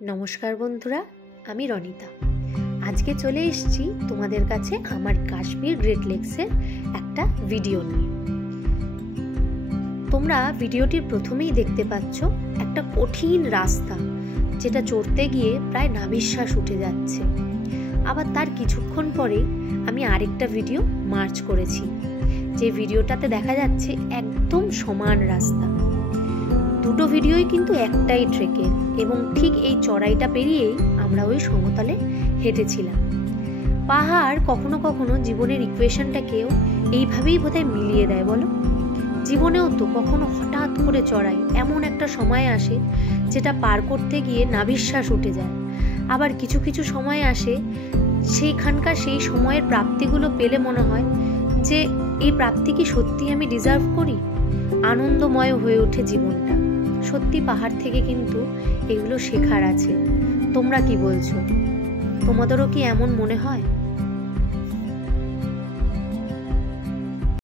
নমস্কার বন্ধুরা, আমি রনিতা। আজকে চলে এসেছি তোমাদের কাছে আমার কাশ্মীর গ্রেট লেকসের একটা ভিডিও নিয়ে। তোমরা ভিডিওটির প্রথমেই দেখতে পাচ্ছ একটা কঠিন রাস্তা, যেটা চড়তে গিয়ে প্রায় নাভিশ্বাস উঠে যাচ্ছে। আবার তার কিছুক্ষণ পরে আমি আরেকটা ভিডিও মার্চ করেছি, যে ভিডিওটাতে দেখা যাচ্ছে একদম সমান রাস্তা। দুটো ভিডিওই কিন্তু একটাই ট্রেকের, এবং ঠিক এই চড়াইটা পেরিয়েই আমরা ওই সমতলে হেঁটেছিলাম। পাহাড় কখনো কখনো জীবনের ইকুয়েশনটাকেও এইভাবেই বোধহয় মিলিয়ে দেয়, বলো। জীবনেও তো কখনো হঠাৎ করে চড়াই এমন একটা সময় আসে যেটা পার করতে গিয়ে নাভিশ্বাস উঠে যায়। আবার কিছু কিছু সময় আসে সেইখানকার সেই সময়ের প্রাপ্তিগুলো পেলে মনে হয় যে এই প্রাপ্তি কি সত্যি আমি ডিজার্ভ করি। আনন্দময় হয়ে ওঠে জীবনটা। সত্যি পাহাড় থেকে কিন্তু এগুলো শেখার আছে। তোমরা কি বলছো? তোমাদেরও কি এমন মনে হয়?